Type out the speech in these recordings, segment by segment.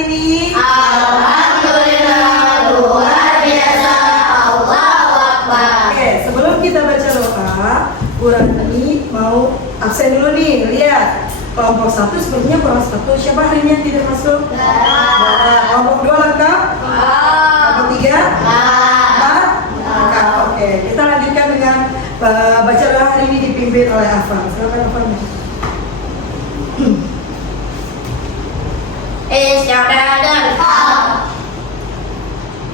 hari ini? Alhamdulillah, luar biasa. Allahu Akbar. Oke, sebelum kita baca doa, Quran ini mau absen dulu nih. Lihat, kelompok 1 sepertinya kurang 1. Siapa hari ini yang tidak masuk? Kelompok 2 lengkap? Kelompok 3? Lengkap. Oke, kita lanjutkan dengan baca doa hari ini dipimpin oleh Afan. Silakan Afan. Isyadadan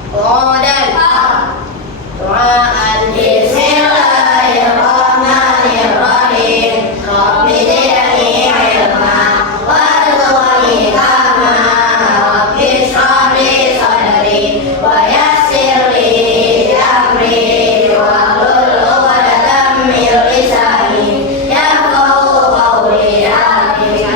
Qodan Doaan Bismillahirrahmanirrahim Rabbi zidni ilma warzuqni fahma Rabbi shrah li sadri wa yassir li amri wahlul 'uqdatam min lisani yafqahu qawli. Amin.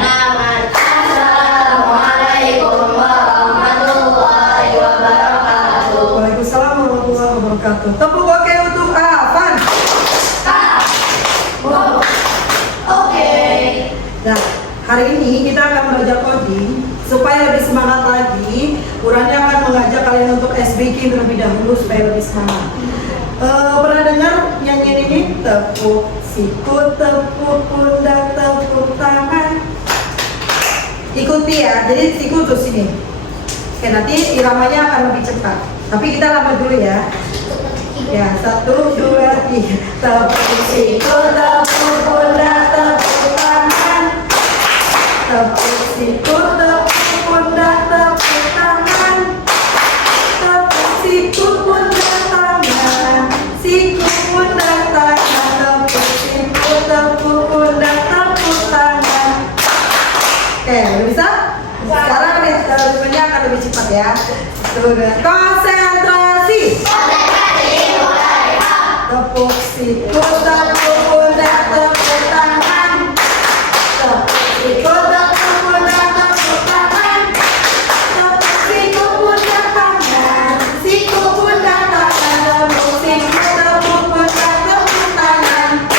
Assalamualaikum warahmatullahi wabarakatuh. Waalaikumsalam warahmatullahi wabarakatuh. Tepuk oke untuk Afan. Oke. Nah, hari ini kita akan belajar coding supaya lebih semangat lagi. Qurannya akan mengajak kalian untuk SBK terlebih dahulu supaya lebih semangat. Pernah dengar nyanyian ini? Tepuk siku, tepuk pundak, tepuk tangan. Ikuti ya. Jadi siku terus sini. Oke, nanti iramanya akan lebih cepat. Tapi kita lama dulu ya. Ya, 1, 2, 3. Tepuk siku, tepuk pundak, tepuk tangan. Tepuk siku, tepuk pundak, tepuk tangan. Tepuk siku, pundak, tangan. Siku, pundak, tangan. Tepuk siku, tepuk pundak, tepuk tangan. Oke, udah bisa? Sekarang ritmenya akan lebih cepat ya. Konsentrasi. Tepuk siku, tepuk pundak, tepuk tangan. Tepuk siku, tepuk pundak, tepuk tangan. Tepuk siku, pundak, tangan. Siku, pundak, tangan. Tepuk siku, tepuk pundak, tepuk tangan.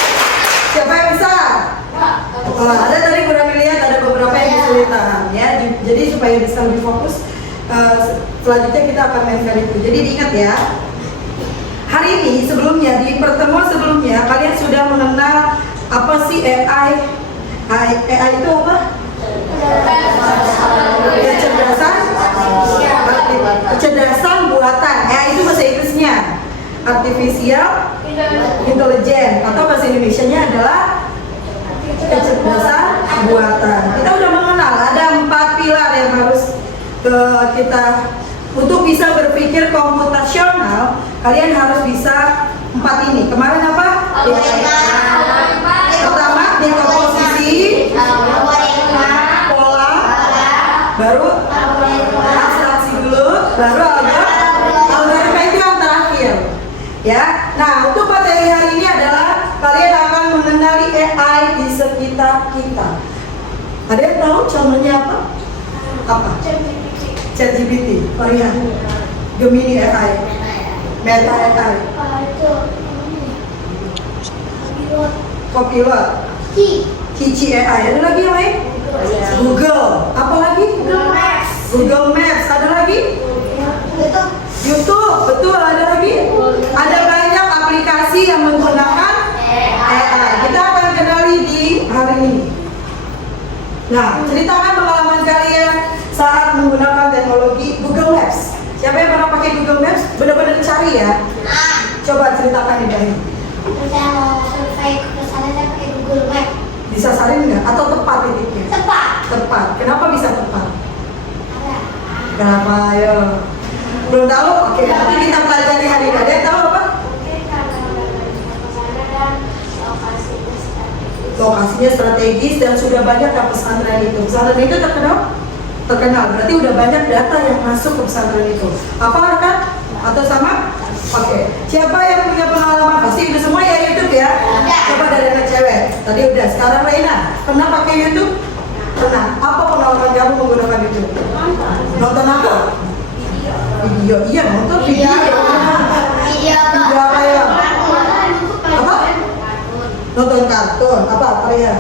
Siapa yang bisa? Ada tadi kurang lihat ada beberapa yang kesulitan ya. Jadi supaya bisa lebih fokus, selanjutnya kita akan mainkan itu. Jadi diingat ya. Hari ini sebelumnya di pertemuan sebelumnya kalian sudah mengenal apa sih AI? AI itu apa? Kecerdasan buatan. AI itu bahasa Inggrisnya Artificial Intelligence atau bahasa Indonesianya adalah kecerdasan buatan. Kita udah mengenal ada 4 pilar yang harus kita untuk bisa berpikir komputasional. Kalian harus bisa 4 ini. Kemarin apa? Pertama dekomposisi, pola, baru abstraksi dulu, baru algoritma itu yang terakhir. Ya. Nah, untuk materi hari ini adalah kalian akan mengenali AI di sekitar kita. Ada yang tahu contohnya apa? Apa? ChatGPT, Korea, Gemini AI, Meta AI, Copilot, Kici AI. Ada lagi yang lain? Google. Apa lagi? Google Maps. Ada lagi? YouTube. Betul. Ada lagi? Ada banyak aplikasi yang menggunakan AI. Kita akan kenali di hari ini. Nah, ceritakan pengalaman kalian saat menggunakan teknologi Google Maps. Siapa yang pernah pakai Google Maps? Benar-benar cari ya. Coba ceritakan dari. Saya mau survei ke sana, saya pakai Google Map. Disasarin nggak? Atau tepat titiknya? Tepat. Tepat. Kenapa bisa tepat? Ada. Kenapa? Ayo. Belum tahu? Oke, nanti kita pelajari hari ini. Ada yang tahu apa? Mungkin karena pesantren dan lokasinya strategis. Lokasinya strategis dan sudah banyak ke pesantren itu. Pesantren itu terkenal? Terkenal. Berarti udah banyak data yang masuk ke pesantren itu. Apa rekan? Atau sama? Oke. Siapa yang punya pengalaman? Pasti udah semua ya YouTube ya? Coba dari anak cewek. Tadi udah. Sekarang Reina, pernah pakai YouTube? Pernah. Apa pengalaman kamu menggunakan YouTube? Nonton apa? Video. Iya, nonton video. Video apa ya? Apa? Nonton kartun. Apa ya?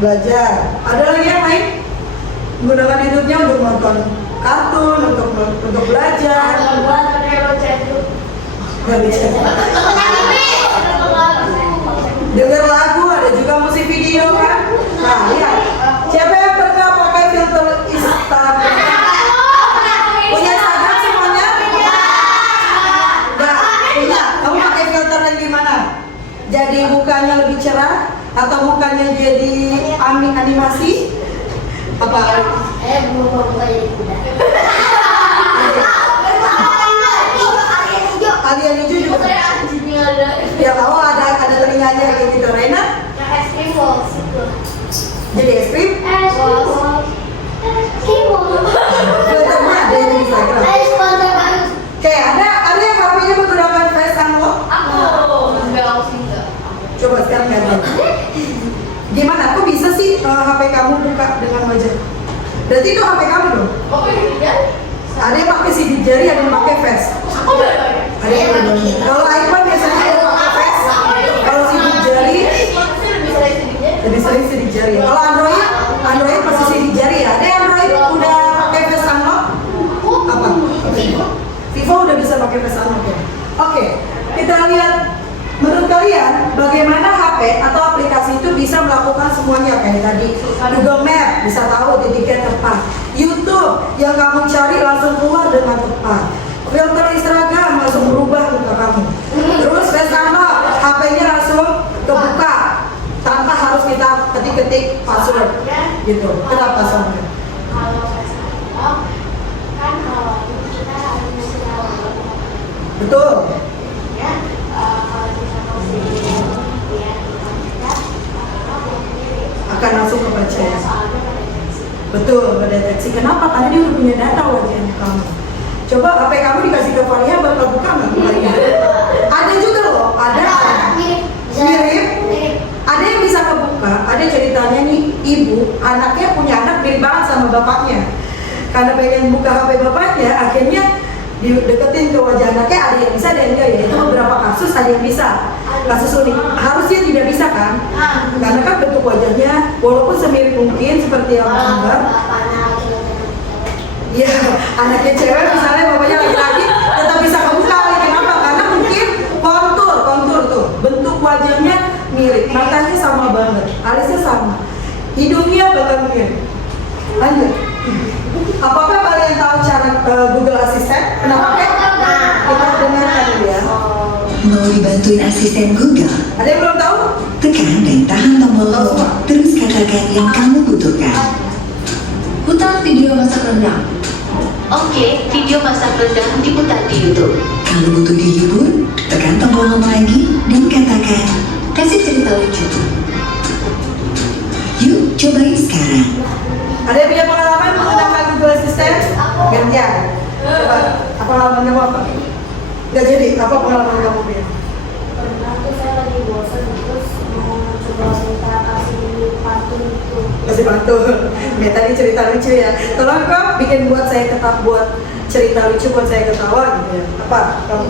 Belajar. Ada lagi yang lain? Gunakan YouTube-nya untuk nonton kartun, untuk belajar. Nggak bisa. Dengar lagu, ada juga musik video kan? Nah, lihat. Siapa yang pernah pakai filter Instagram? Punya Instagram semuanya? Enggak, punya. Kamu pakai filter yang gimana? Jadi mukanya lebih cerah atau mukanya jadi animasi? Apa? Alien hijau juga. Ya tahu ada telinganya kayak gitu, Rena. Jadi es krim? Filternya ada yang di Instagram. Oke, ada yang HP-nya menggunakan Face Unlock? Coba sekarang lihat. Gimana? Kok bisa sih HP kamu buka dengan wajah? Berarti itu HP kamu dong? Ada yang pakai sidik jari, ada yang pakai face. Ada yang pakai. Kalau iPhone biasanya ada yang pakai face. Kalau sidik jari lebih sering sidik jari. Kalau Android masih sidik jari ya. Ada yang Android udah pakai face unlock? Apa? Vivo udah bisa pakai face unlock ya. Oke, kita lihat. Menurut kalian, bagaimana HP atau aplikasi itu bisa melakukan semuanya kayak tadi? Google Map bisa tahu titiknya tepat. YouTube yang kamu cari langsung keluar dengan tepat. Filter Instagram langsung berubah muka kamu. Terus Face Unlock, HP-nya langsung kebuka tanpa harus kita ketik-ketik password. Gitu. Kenapa soalnya? Betul. Akan langsung kebaca ya. Betul, mendeteksi. Kenapa? Karena dia udah punya data wajah kamu. Coba HP kamu dikasih ke Valia, bakal buka nggak mukanya? Ada juga loh, ada mirip. Ada yang bisa kebuka. Ada ceritanya nih, ibu, anaknya punya anak mirip banget sama bapaknya. Karena pengen buka HP bapaknya, akhirnya dideketin ke wajah anaknya. Ada yang bisa, ada yang enggak ya. Itu beberapa kasus ada yang bisa. Kasus unik. Harusnya tidak bisa kan? Karena kan bentuk wajahnya walaupun semirip mungkin seperti yang gambar. Iya, anaknya cewek misalnya bapaknya laki-laki tetap bisa kebuka. Kenapa? Karena mungkin kontur tuh bentuk wajahnya mirip, matanya sama banget, alisnya sama, hidungnya bahkan mirip. Lanjut. Apakah kalian tahu cara Google Assistant? Kenapa? Kita dengarkan dulu ya. Mau dibantuin asisten Google? Ada yang belum tahu? Tekan dan tahan tombol terus katakan yang kamu butuhkan. Putar video masak rendang. Oke, video masak rendang diputar di YouTube. Kalau butuh dihibur, tekan tombol home lagi dan katakan Kasih cerita lucu. yuk cobain sekarang. Ada yang punya pengalaman menggunakan Google Assistant? Gantian. Coba, apa pengalaman kamu apa? Gak jadi, apa pengalaman kamu punya? Pernah tuh saya lagi bosan terus mau coba minta kasih pantun itu. Masih pantun. Ya tadi cerita lucu ya. Tolong kok bikin buat saya ketawa, buat cerita lucu buat saya ketawa gitu ya. Apa? Kamu?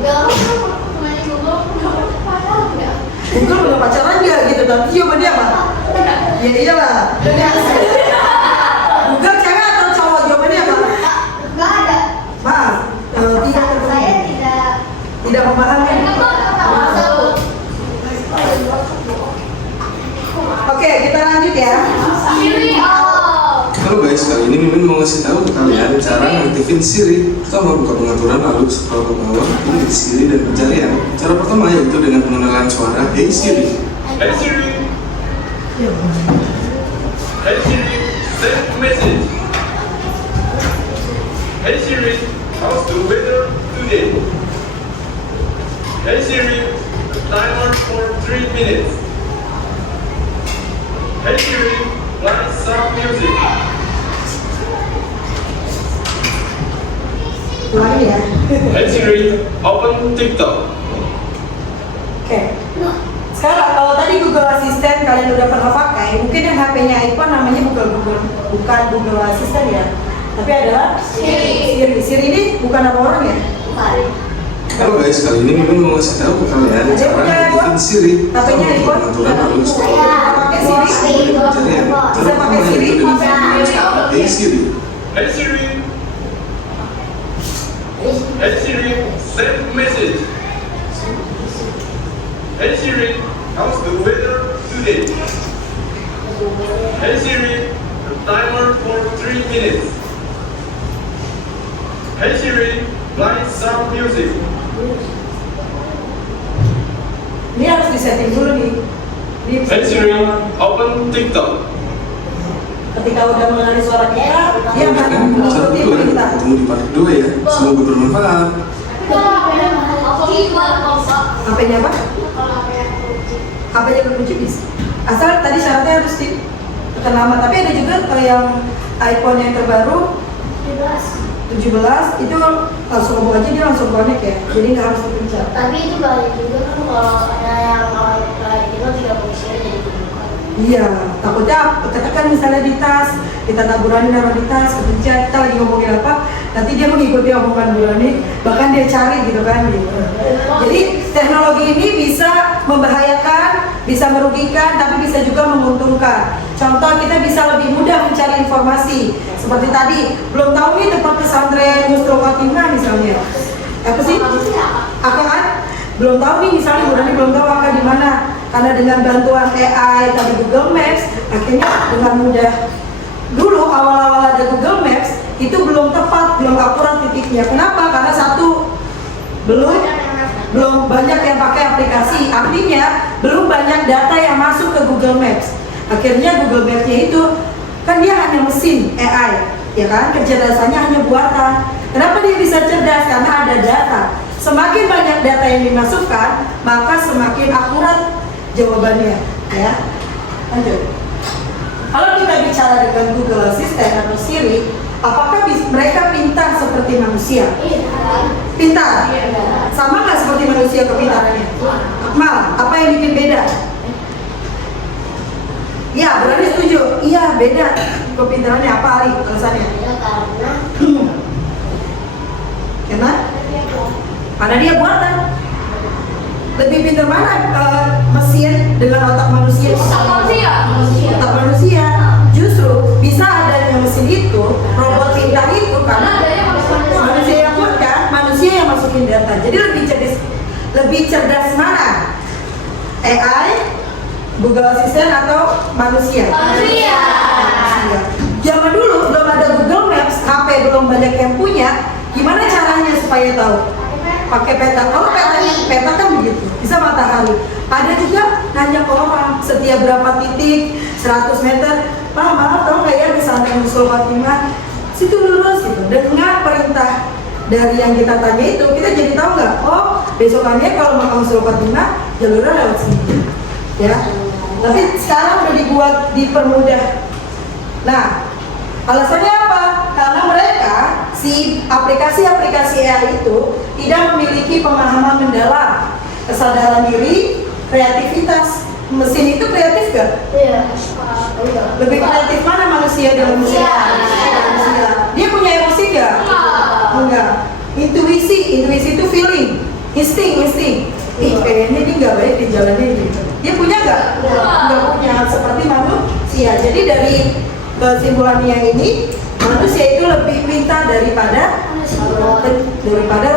Google punya pacaran nggak gitu? Tapi jawabannya apa? Ya iyalah. Google cewek atau cowok? Jawabannya apa? Nggak ada. Maaf, Saya tidak memahami. Oke, kita lanjut ya. Halo guys, kali ini Mimin mau ngasih tahu ke kalian cara ngaktifin Siri. Pertama, buka pengaturan lalu scroll ke bawah, pilih Siri dan pencarian. Cara pertama yaitu dengan pengenalan suara Hey Siri. Hey Siri. Hey Siri, send message. Hey Siri, how's the weather today? Hey Siri, timer for 3 minutes. Hey Siri, play some music. Ulangi ya. Hey Siri, open TikTok. Oke. Sekarang kalau tadi Google Assistant kalian udah pernah pakai, mungkin yang HP-nya iPhone namanya bukan Google Assistant ya, tapi adalah Siri. Siri ini bukan nama orang ya? Bukan. Halo guys, kali ini Mimin mau ngasih tahu ke kalian cara aktifin Siri HP-nya sama iPhone. pengaturan alus Pakai Siri. pencarian. Cara pertama yaitu dengan menggunakan Hey Siri. Hey Siri. Hey Siri, send message. Hey Siri, how's the weather today? Hey Siri, the timer for 3 minutes. Hey Siri, play some music. Ini harus disetting dulu nih. Hey Siri, open TikTok. Ketika udah mengenali suara kita, dia akan Cara mengikuti kedua, perintah. ketemu di part 2 ya. Semoga bermanfaat. HP-nya apa? HP-nya berkunci bisa. Asal tadi syaratnya harus ditekan lama. Tapi ada juga yang iPhone yang terbaru 17 itu langsung ngomong aja dia langsung connect ya. Jadi nggak harus dipencet. Tapi itu banyak juga kan kalau ada yang kayak gitu tidak fungsinya jadi kebuka. Iya, takutnya ketekan misalnya di tas, kita taburan naruh di tas, kepencet, kita lagi ngomongin apa, nanti dia mengikuti omongan Burani, bahkan dia cari gitu kan gitu. Jadi teknologi ini bisa membahayakan, bisa merugikan, tapi bisa juga menguntungkan. Contoh kita bisa lebih mudah mencari informasi, seperti tadi, belum tahu nih tempat pesantren Nusrul Khotimah misalnya, apa sih? Apa kan? Belum tahu nih misalnya Burani belum tahu akan di mana. Karena dengan bantuan AI tadi Google Maps, akhirnya dengan mudah. Dulu awal-awal ada Google Maps itu belum tepat, belum akurat titiknya. Kenapa? Karena satu belum banyak yang pakai aplikasi, artinya belum banyak data yang masuk ke Google Maps. Akhirnya Google Maps-nya itu kan dia hanya mesin AI, ya kan? Kecerdasannya hanya buatan. Kenapa dia bisa cerdas? Karena ada data. Semakin banyak data yang dimasukkan, maka semakin akurat jawabannya, ya. Lanjut. Kalau kita bicara dengan Google Assistant atau Siri, apakah mereka pintar seperti manusia? Pintar? Sama nggak seperti manusia kepintarannya? Mal, apa yang bikin beda? Ya, berarti setuju. Iya, beda. Kepintarannya apa, Ali? Alasannya? Karena dia buatan. Lebih pintar mana mesin dengan otak manusia? Otak manusia. Justru bisa adanya mesin itu, robot pintar itu karena manusia yang buat kan, manusia yang masukin data. Jadi lebih cerdas mana? AI, Google Assistant atau manusia? Manusia. Zaman dulu belum ada Google Maps, HP belum banyak yang punya. Gimana caranya supaya tahu? Pakai peta. Kalau peta kan begitu, bisa matahari. Ada juga nanya ke orang setiap berapa titik, 100 meter. Maaf tahu nggak ya di pesantren Nusrul Khotimah situ lurus gitu. Dengan perintah dari yang kita tanya itu, kita jadi tahu nggak? Oh, besokannya kalau mau ke Nusrul Khotimah jalurnya lewat sini, ya. Tapi sekarang udah dipermudah. Nah, alasannya apa? Karena mereka si aplikasi-aplikasi AI itu tidak memiliki pemahaman mendalam, kesadaran diri, kreativitas. Mesin itu kreatif gak? Iya. Lebih kreatif mana manusia dengan mesin? Manusia. Dia punya emosi gak? Enggak. Intuisi itu feeling, insting. Kayaknya dia nggak baik di jalannya gitu. Dia punya gak? Nggak punya. Seperti manusia. Jadi dari kesimpulannya ini, manusia itu lebih pintar daripada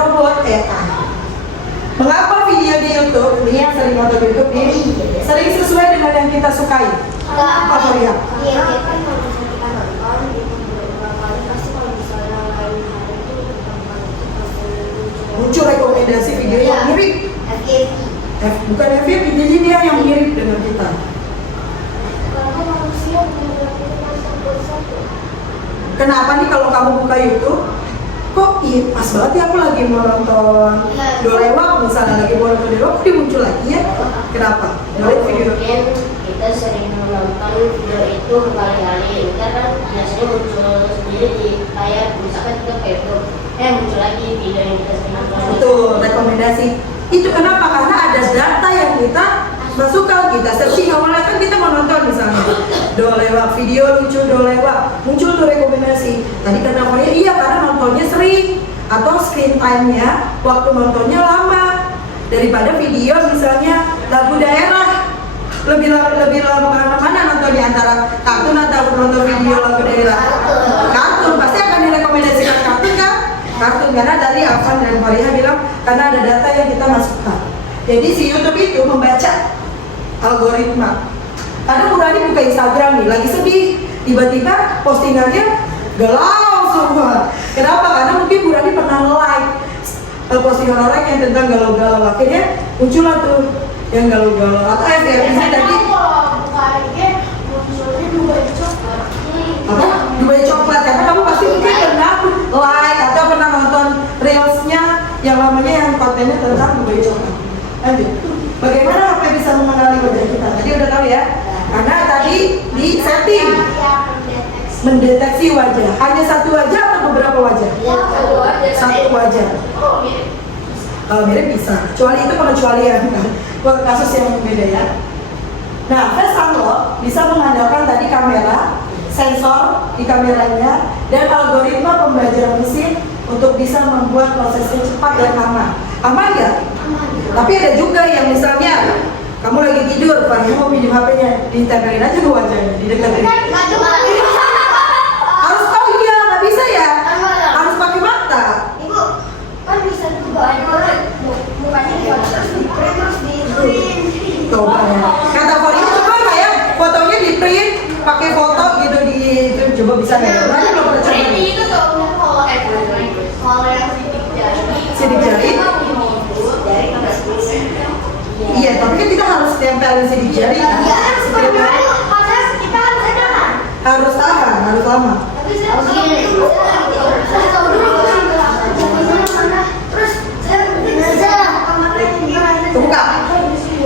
robot AI. Mengapa video di YouTube, ini yang sering nonton YouTube ini sering sesuai dengan yang kita sukai? Apa Maria? Iya, kan kalau misalnya kita nonton gitu beberapa kali pasti kalau misalnya lain hari itu pasti Muncul rekomendasi video yang mirip. Bukan FYP, jadi dia yang mirip dengan kita. Karena manusia punya satu. Kenapa nih kalau kamu buka YouTube, kok pas banget ya aku lagi mau nonton Dolewak misalnya, lagi mau nonton Dolewak, dia muncul lagi ya? Kenapa? Dari video. Mungkin kita sering menonton video itu berkali-kali, karena biasanya muncul sendiri di layar, misalkan kita Facebook, muncul lagi video yang kita sering nonton. Betul, rekomendasi. Itu kenapa? Karena ada data yang kita masukkan, kita searching. Awalnya kan kita mau nonton misalnya Dolewak, video lucu Dolewak, muncul tuh rekomendasi. Tadi kata Maria, iya karena nontonnya sering. atau screen time-nya, waktu nontonnya lama daripada video misalnya lagu daerah. Lebih lama mana nontonnya, antara kartun atau nonton video lagu daerah? Kartun, pasti akan direkomendasikan kartun kan? Kartun, karena tadi Afan dan Maria bilang karena ada data yang kita masukkan. Jadi si YouTube itu membaca algoritma. Kadang Murani buka Instagram nih, lagi sedih, tiba-tiba postingannya galau semua. Kenapa? Karena mungkin Murani pernah like postingan orang yang tentang galau-galau, akhirnya muncullah tuh yang galau-galau. Atau FRPC tadi apa? Dubai coklat, karena kamu pasti mungkin pernah like atau pernah nonton reelsnya yang namanya yang kontennya tentang Dubai coklat. Lanjut, bagaimana HP bisa mengenali wajah kita? Tadi udah tahu ya, karena tadi di setting mendeteksi wajah. Hanya satu wajah atau beberapa wajah? Satu wajah. Kalau mirip bisa, kecuali itu pengecualian kan, kasus yang berbeda ya. Nah, Face Unlock bisa mengandalkan tadi kamera, sensor di kameranya, dan algoritma pembelajaran mesin untuk bisa membuat prosesnya cepat dan aman. Aman ya? Tapi ada juga yang misalnya kamu lagi tidur, Pak, mau minjem HP-nya, ditempelin aja ke wajahnya, dideketin. Harus tahu iya, nggak bisa ya? Harus pakai mata. Ibu, kan bisa juga mukanya terus di print terus di print. Coba ya. Kata Korea coba nggak ya? Fotonya di print, pakai foto gitu di itu coba bisa nggak? Mana belum pernah coba. Itu tuh kalau yang Sidik jari. Iya, tapi kan kita harus tempelin sidik jari. Iya, padahal kita harus ada kan? Harus tahan, harus lama. Tapi saya tahu dulu terus Kebuka.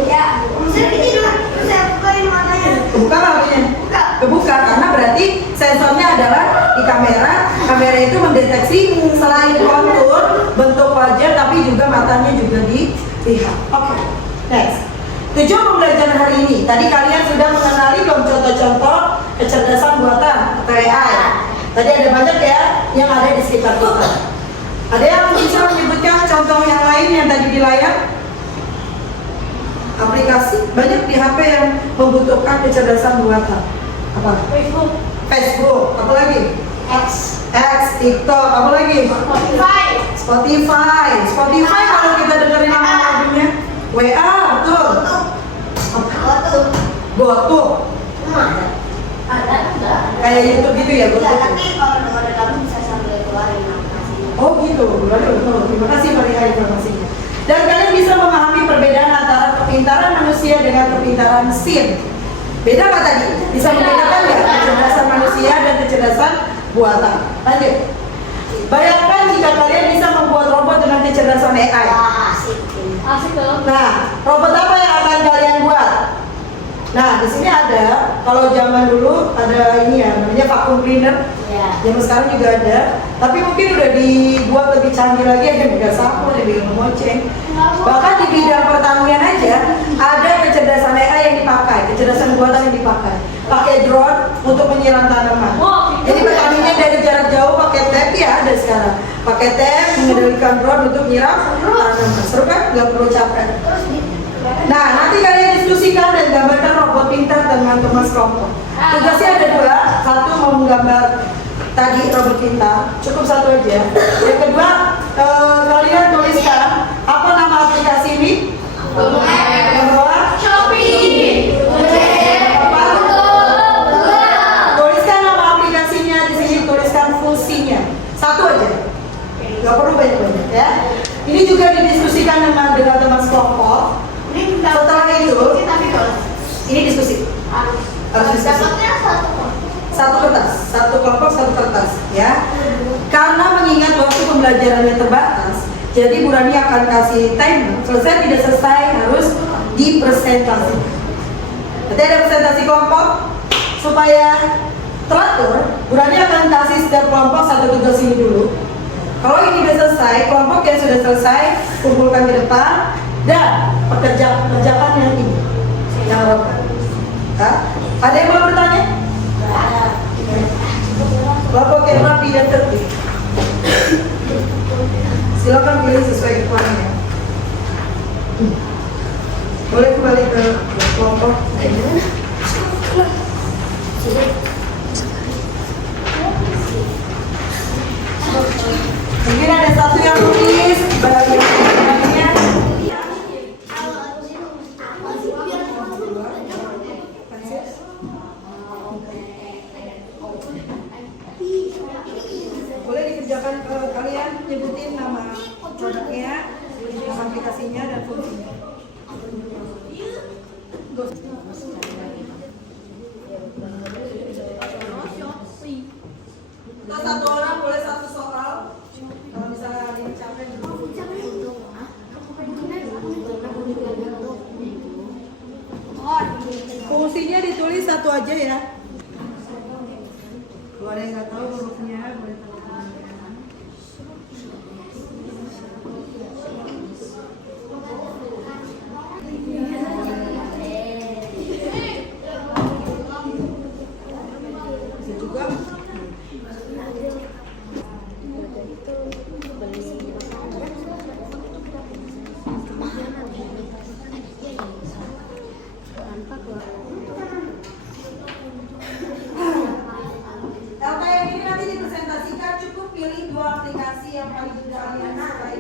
ya, saya tidur terus saya bukain matanya. Kebuka nggak HP-nya? Buka. Kebuka karena berarti sensornya adalah di kamera. Kamera itu mendeteksi selain kontur, bentuk wajah, tapi juga matanya juga dilihat. Oke, next. Tujuan pembelajaran hari ini, tadi kalian sudah mengenali belum contoh-contoh kecerdasan buatan atau AI. Tadi ada banyak ya yang ada di sekitar kita. Ada yang bisa menyebutkan contoh yang lain yang tadi di layar? Aplikasi banyak di HP yang membutuhkan kecerdasan buatan. Apa? Facebook, apa lagi? X, TikTok, apa lagi? Spotify kalau kita dengerin nama lagunya. WA, betul. GoTo. Kayak YouTube gitu ya, GoTo. Tapi kalau dengar kamu bisa sambil keluarin aplikasi. Oh gitu, betul. Terima kasih Maria informasinya. Dan kalian bisa memahami perbedaan antara kepintaran manusia dengan kepintaran mesin. Beda nggak tadi? Bisa membedakan nggak kecerdasan manusia dan kecerdasan buatan? Lanjut. Bayangkan jika kalian bisa membuat robot dengan kecerdasan AI. Asik tuh. Nah, robot apa yang akan kalian buat? Nah, di sini ada, kalau zaman dulu ada ini ya, namanya vacuum cleaner. Ya. Zaman sekarang juga ada, tapi mungkin udah dibuat lebih canggih lagi, ada yang juga sapu, ada yang memoceng. Bahkan di bidang pertanian aja ada kecerdasan AI yang dipakai, kecerdasan buatan yang dipakai. Pakai drone untuk menyiram tanaman. Jadi petaninya dari jarak jauh pakai tap ya, ada sekarang. Pakai tap mengendalikan drone untuk menyiram tanaman. Seru kan? Nggak perlu capek. Nah, nanti kalian diskusikan dan gambarkan robot pintar teman-teman sekelompok. Tugasnya ada dua, satu mau menggambar tadi robot pintar, cukup satu aja. Yang kedua, kalian tuliskan apa nama aplikasi ini? Yang bawah? Shopee. Apa? Tuliskan nama aplikasinya di sini, tuliskan fungsinya. Satu aja. Gak perlu banyak-banyak ya. Ini juga didiskusikan dengan teman sekelompok. Setelah itu, ini diskusi. Harus diskusi. Satu kelompok satu kertas ya. Karena mengingat waktu pembelajarannya terbatas, jadi Bu Rani akan kasih timer. Selesai tidak selesai harus dipresentasikan. Nanti ada presentasi kelompok supaya teratur. Bu Rani akan kasih setiap kelompok satu tugas ini dulu. Kalau ini sudah selesai, kelompok yang sudah selesai kumpulkan di depan dan kerjakan yang ini. Yang ada yang mau bertanya? Bapak kayak rapi dan tertib. silakan pilih sesuai kebutuhannya. Boleh kembali ke kelompok. Mungkin ada satu yang tulis bagian lainnya. Boleh dikerjakan ke kalian, nyebutin nama produknya, nama aplikasinya dan fungsinya. Kita satu orang boleh satu soal. Kalau misalnya ada yang capek. Fungsinya ditulis satu aja ya. Kalau ada yang nggak tahu hurufnya boleh tahu. Bisa juga. LTM ini nanti dipresentasikan, cukup pilih 2 aplikasi yang paling kalian sukai.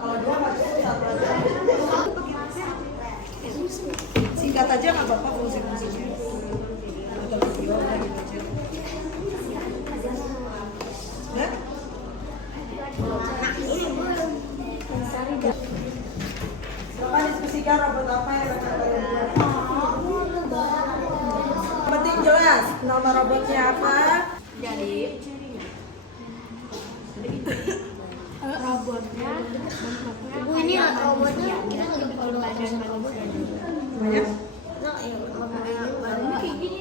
Kalau 2 nggak cukup, 1 aja. Singkat aja nggak apa-apa fungsi-fungsinya. Atau video gitu aja. Nah? Coba diskusikan robot apa yang akan kalian buat. Penting jelas nama robotnya apa. Jadi robotnya Ibu ini robotnya kita lagi kalau badan manusia Banyak. badannya kayak gini.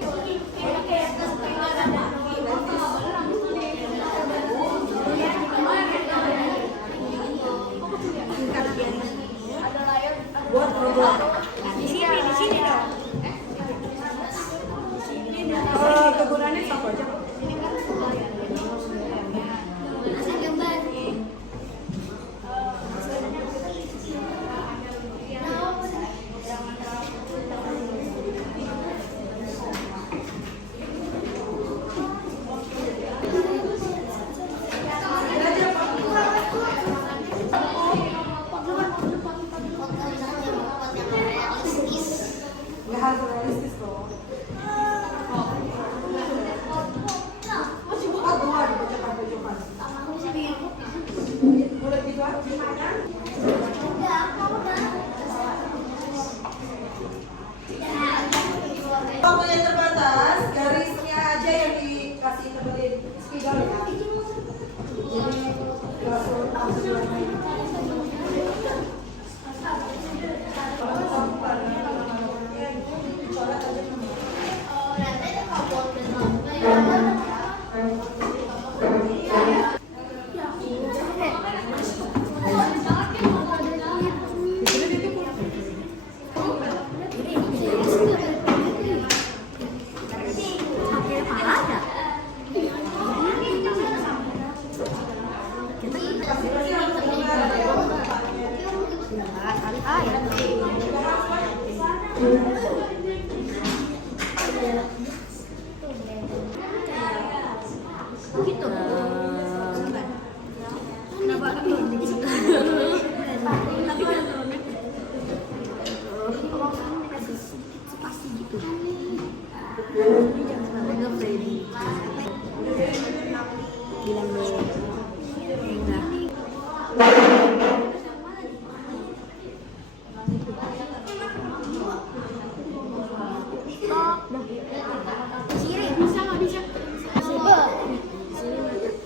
Buat robot. Di sini dong. Kegunaannya sama aja. Nggak harus realistis loh. Dua dibacakan. Boleh gitu aja. Waktunya terbatas, garisnya aja yang dikasih tebetin spidol ya. Jadi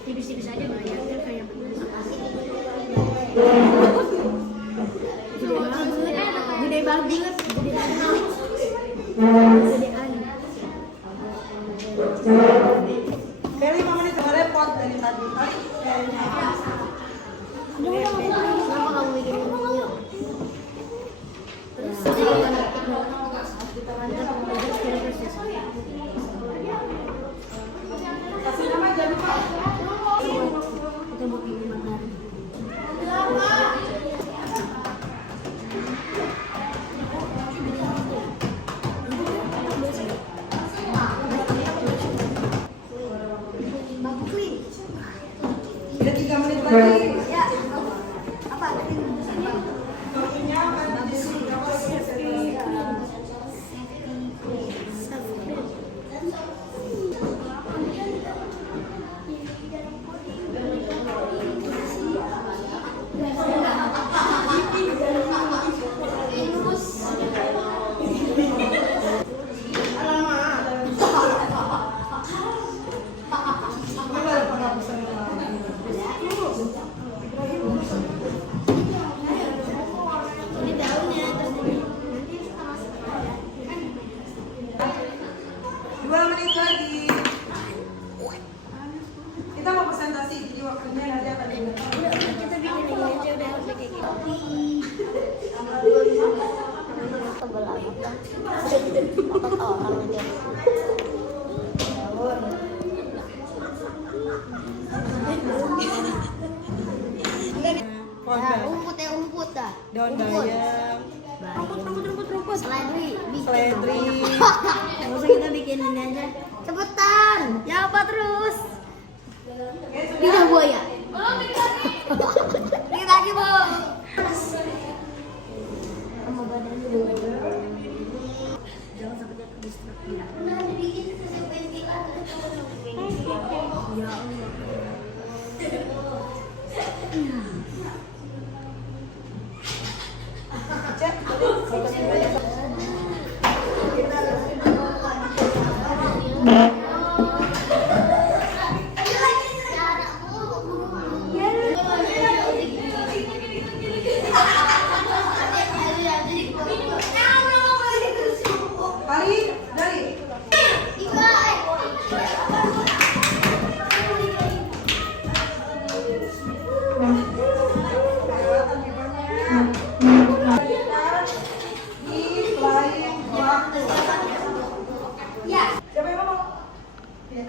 Tipis-tipis aja bayarnya kayak gede banget. Beli 5 menit nggak repot dari tadi. Kenapa kamu bikin video? Kasih nama jangan lupa Kita mau pilih matahari. Ada 3 menit lagi. Ya. Apa? Waktunya akan disuruh berapa persen? Ini daunnya terus nanti setengah setengah. 2 menit lagi. Kita mau presentasi, jadi waktunya nanti akan dibentuk. Kita bikin ini aja udah harus kayak gitu. Tebel amat. Otot orang aja. Rumput ya rumput dah. Daun bayam, Rumput. Seledri. seledri. Nggak usah kita bikin ini aja. Cepetan. Ya apa terus? Lidah buaya. Dikit lagi, Bu. Sama badan dulu. Jangan sampai jatuh distraksi. Ya Allah. Hari dari di lain waktu. Siapa yang ngomong? Ya.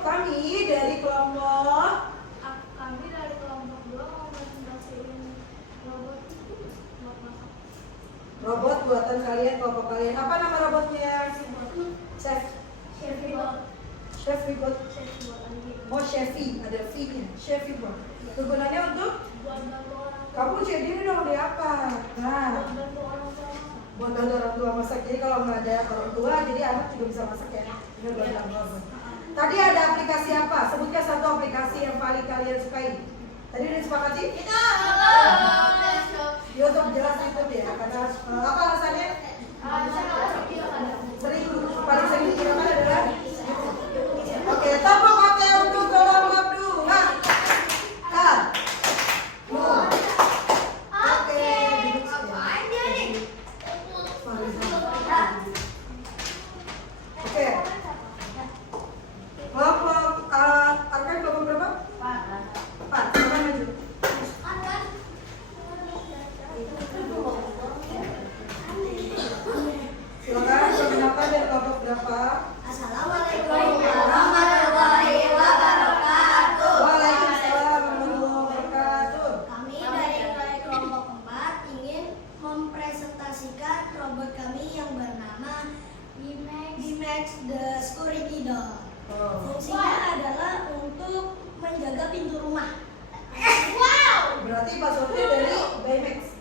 Kami dari kelompok robot buatan kalian, kelompok kalian. Apa nama robotnya? Chef. Chef Bot. Oh, Chefy, ada V-nya. Chefy Bot. Kegunaannya untuk? Kamu ujian diri dong di apa? Nah, buat bantu orang tua masak. Jadi kalau nggak ada orang tua, jadi anak juga bisa masak ya. Ini buat robot. Tadi ada aplikasi apa? Sebutkan satu aplikasi yang paling kalian sukai. Tadi udah disepakati? YouTube, jelas YouTube ya. Karena apa alasannya? Paling sering digunakan adalah oke, tepuk oke untuk kelompok 2. Oke, oke. Kelompok Arkan kelompok berapa? 4. Siapa maju? Silakan perkenalkan dari kelompok berapa? Waalaikumsalam warahmatullahi wabarakatuh. Kami dari kelompok 4 ingin mempresentasikan robot kami yang bernama Bimax the Security Door. Fungsinya adalah untuk menjaga pintu rumah. Berarti passwordnya dari Bimax.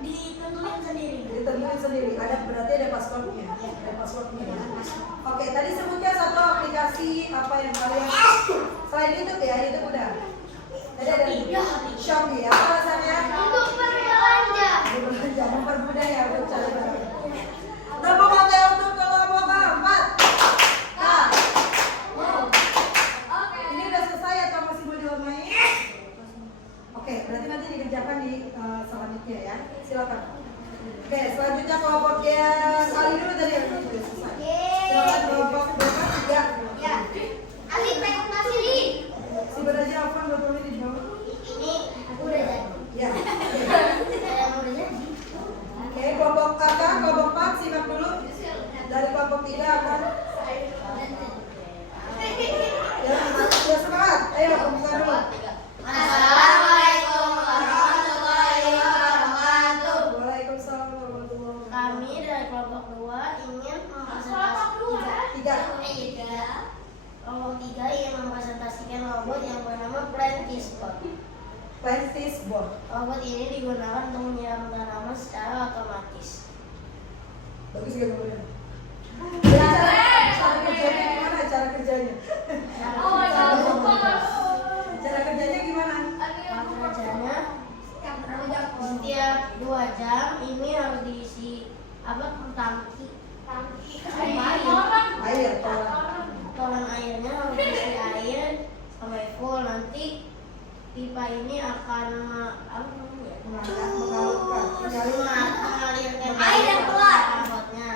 Ditentuin sendiri. Ditentuin sendiri. Berarti ada passwordnya. Ada passwordnya. Oke, tadi sebutkan satu aplikasi apa yang kalian selain YouTube ya, YouTube udah. Tadi ada Shopee. Apa alasannya? Untuk berbelanja. Berbelanja, mempermudah ya untuk cari barang. Tepuk oke untuk kelompok 4. Ini udah selesai atau masih mau diulangi? Oke, berarti nanti dikerjakan di selanjutnya ya. Silakan. Oke, selanjutnya kelompok yang kali dulu tadi yang sudah selesai. Silakan kelompok berapa? 3. Ya. Ali presentasi di. Si belajar Plantis board. Robot ini digunakan untuk menyiram tanaman secara otomatis. Bagus gak kemudian? Cara kerjanya gimana? Cara kerjanya? Cara kerjanya gimana? Kerjanya setiap 2 jam ini harus diisi tangki Air. toren airnya harus diisi air sampai full. Nanti pipa ini akan mengalirkan Air yang keluar. robotnya.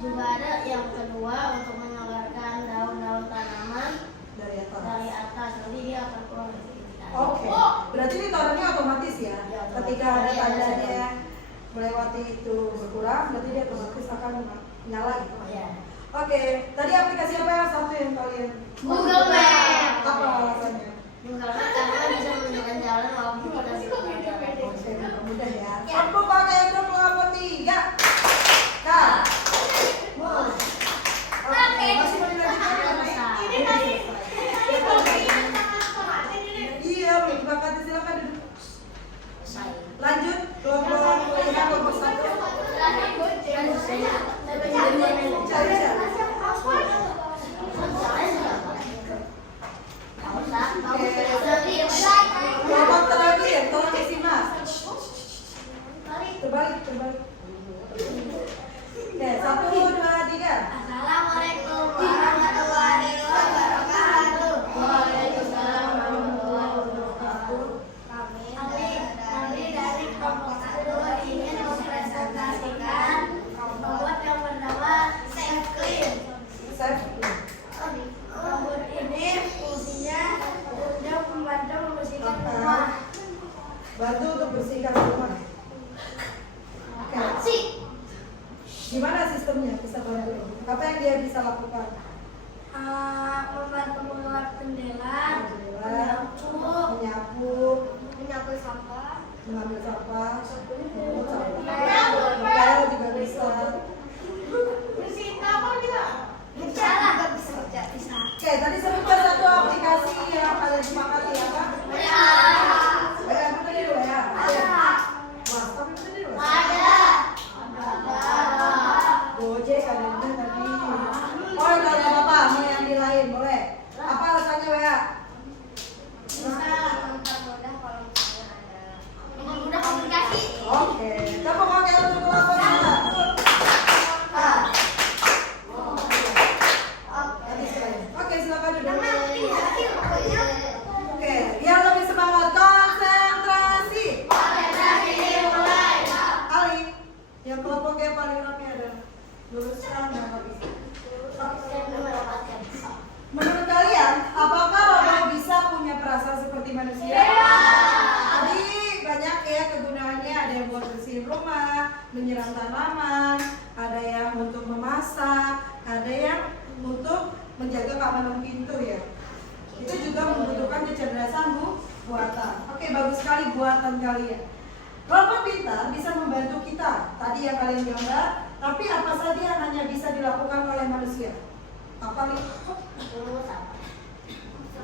Juga ada yang kedua untuk menyebarkan daun-daun tanaman Dari atas. dari atas. Nanti dia akan keluar dari sini. Oke. Berarti ini torennya otomatis ya? Ya, Ketika ada tandanya melewati itu berkurang, berarti dia otomatis akan nyala gitu. Ya. Oke. Tadi aplikasi apa yang satu yang kalian? Google Map. Apa alasannya? Karena bisa menunjukkan jalan walaupun kita sudah berjalan. Oke, mudah ya. Aku pakai grup kelapa 3. Kak. Oke, masih mau dilanjutkan? Iya, belum sepakat. Silakan duduk. Lanjut kelompok kuliah kelompok 1. Cari siapa? Kelompok terakhir, tolong disimak. Terbalik. Oke, 1, 2, 3. Assalamualaikum warahmatullahi wabarakatuh. Waalaikumsalam warahmatullahi wabarakatuh. Kami dari kelompok 1 ingin mempresentasikan robot yang bernama Safe Clean. Robot ini fungsinya untuk membantu membersihkan rumah. Bantu untuk bersihkan rumah. Oke. Gimana sistemnya? Bisa bantu. Apa yang dia bisa lakukan? Membantu mengelap jendela, Menyapu, menyapu sampah, mengambil sampah, Ngepel. ngepel juga bisa. bersihin kamar bisa. Bisa lah, bisa. Oke, tadi sebutkan satu aplikasi yang kalian sepakati apa? Apa tadi dulu ya? Wah, tapi tadi dulu. Gojek ada juga tadi. Oh, kalau nggak apa-apa, mau yang di lain boleh. Apa alasannya WA? Mudah komunikasi. Oke, coba pakai untuk kelompok kita. Oke, silakan duduk. Oke, biar lebih semangat konsentrasi. Ali, yang kelompoknya paling rapi adalah luruskan dan rapi. Menurut kalian, apakah robot bisa punya perasaan seperti manusia? Tadi banyak ya kegunaannya, ada yang buat bersihin rumah, menyiram tanaman, ada yang untuk memasak, ada yang untuk menjaga keamanan pintu ya. Itu juga membutuhkan kecerdasan buatan. Oke, bagus sekali buatan kalian. Robot pintar bisa membantu kita. Tadi yang kalian gambar, tapi apa saja yang hanya bisa dilakukan oleh manusia? Apa nih?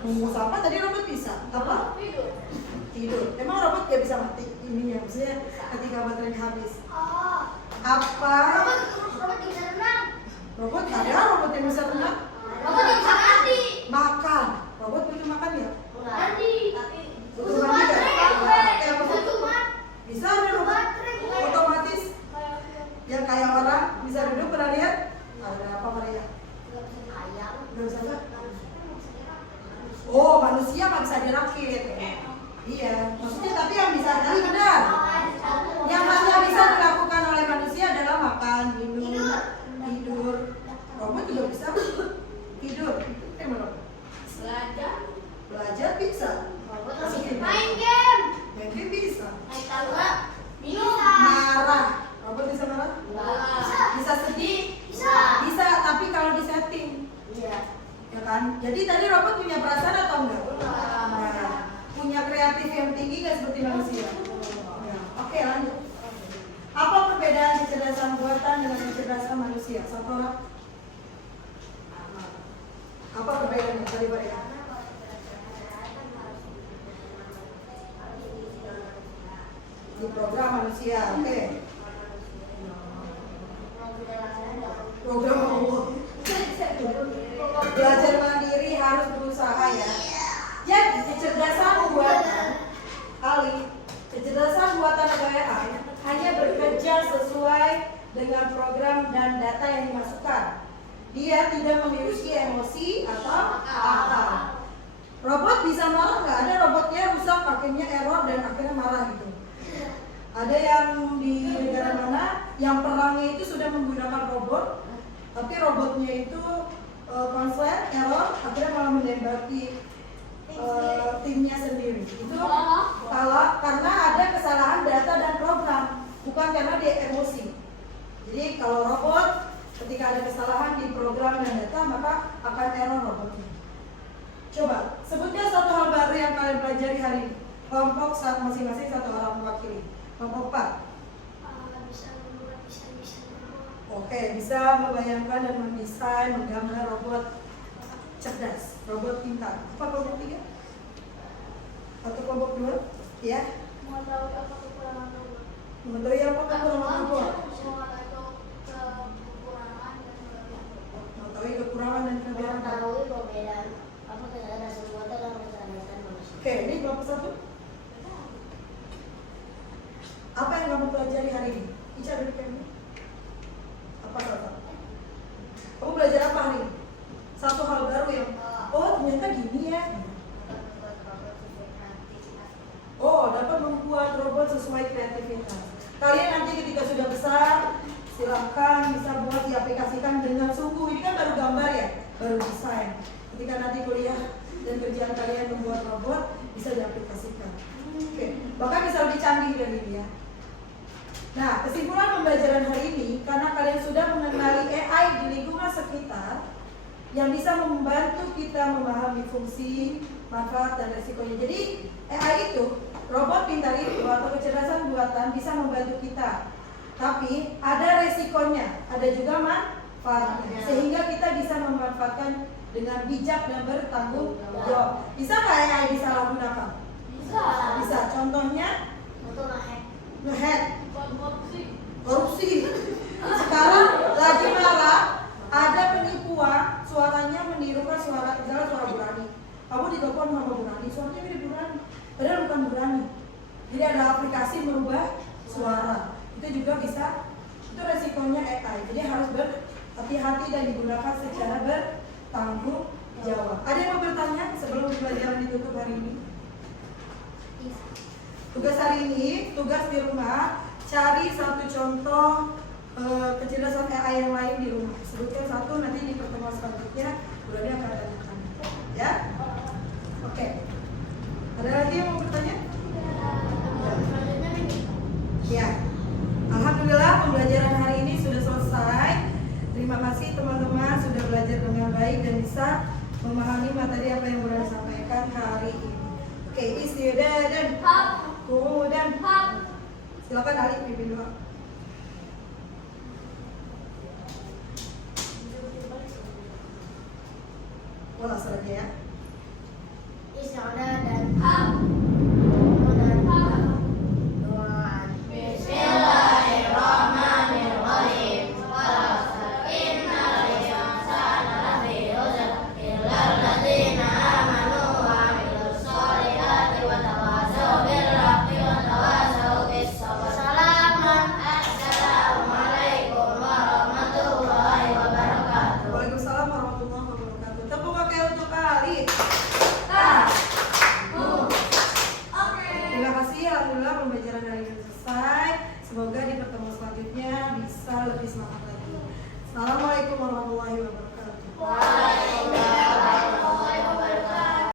Mengumus apa? Tadi robot bisa. Apa? Tidur. Emang robot gak bisa mati? Ininya maksudnya ketika baterainya habis. Apa? Robot bisa renang. Robot ada robot yang bisa renang? Robot bisa mandi. Makan. Robot butuh makan ya? Mandi. Butuh mandi ya? Kayak apa? Butuh mat. Bisa ada robot otomatis yang kayak orang bisa duduk, pernah lihat? Ada apa Maria? Gak bisa nggak? Oh, manusia nggak bisa dirakit. Iya, maksudnya tapi yang bisa tadi benar. Yang hanya bisa dilakukan oleh manusia adalah makan, minum, tidur. Robot juga bisa tidur. Belajar bisa. Main game. Main game bisa. Naik tangga. Minum. Marah. Robot bisa marah? Bisa sedih? Bisa, tapi kalau disetting. Ya kan? Jadi tadi robot punya perasaan atau enggak? Nah, punya kreatif yang tinggi nggak seperti manusia? Ya. Oke, lanjut. Apa perbedaan kecerdasan buatan dengan kecerdasan manusia? Satu orang? Apa perbedaannya? Tadi Pak ya? Program manusia, oke. Program Allah. Belajar mandiri harus berusaha ya. Jadi kecerdasan buatan kecerdasan buatan AI hanya bekerja sesuai dengan program dan data yang dimasukkan. Dia tidak memiliki emosi atau akal. Robot bisa marah nggak? Ada robotnya rusak, akhirnya error dan akhirnya marah gitu. Ada yang di negara mana yang perangnya itu sudah menggunakan robot, tapi robotnya itu konslet, error, akhirnya malah menembaki timnya sendiri. Itu karena ada kesalahan data dan program, bukan karena dia emosi. Jadi kalau robot ketika ada kesalahan di program dan data maka akan error robotnya. Coba sebutkan satu hal baru yang kalian pelajari hari ini. Kelompok masing-masing satu orang mewakili. Kelompok 4. Bisa membuat desain-desain robot. Oke, bisa membayangkan dan mendesain, menggambar robot cerdas, robot pintar. Apa kelompok 3? Atau kelompok 2? Ya. Mengetahui apa kekurangan robot. Mengetahui apa kekurangan robot? Mengetahui kekurangan dan kelebihan robot. Mengetahui perbedaan apa kecerdasan buatan dan kecerdasan manusia. Oke, ini kelompok 1. Apa yang kamu pelajari hari ini? Ica dari kamu. Apa kata? Kamu belajar apa hari ini? Satu hal baru yang ternyata gini ya. Oh, dapat membuat robot sesuai kreativitas. Kalian nanti ketika sudah besar, silahkan bisa buat diaplikasikan dengan sungguh. Ini kan baru gambar ya, baru desain. Ketika nanti kuliah dan kerjaan kalian membuat robot, bisa diaplikasikan. Oke, bahkan bisa lebih canggih dari ini ya. Nah, kesimpulan pembelajaran hari ini, karena kalian sudah mengenali AI di lingkungan sekitar, yang bisa membantu kita memahami fungsi, manfaat, dan resikonya. Jadi, AI itu, robot pintar itu, atau kecerdasan buatan bisa membantu kita. Tapi, ada resikonya, ada juga manfaatnya. Sehingga kita bisa memanfaatkan dengan bijak dan bertanggung jawab. Bisa nggak AI disalahgunakan? Bisa. Bisa. Contohnya, Untuk nge-hack, korupsi. Sekarang lagi malah ada penipuan, suaranya menirukan suara, misalnya suara Burani. Kamu ditelepon sama Burani, suaranya mirip Burani, padahal bukan Burani. Jadi ada aplikasi merubah suara. Itu juga bisa, itu resikonya AI. Jadi harus berhati-hati dan digunakan secara bertanggung jawab. Ada yang mau bertanya sebelum pembelajaran ditutup hari ini? Tugas hari ini, tugas di rumah, cari satu contoh kecerdasan AI yang lain di rumah. Sebutkan satu, nanti di pertemuan selanjutnya Burani akan tanyakan. Ya? Oke. Ada lagi yang mau bertanya? Ya. Alhamdulillah pembelajaran hari ini sudah selesai. Terima kasih teman-teman sudah belajar dengan baik dan bisa memahami materi apa yang Burani sampaikan hari ini. Oke, istiadat. Kemudian silakan Ali pimpin doa. Wala saja ya. Isyarat dan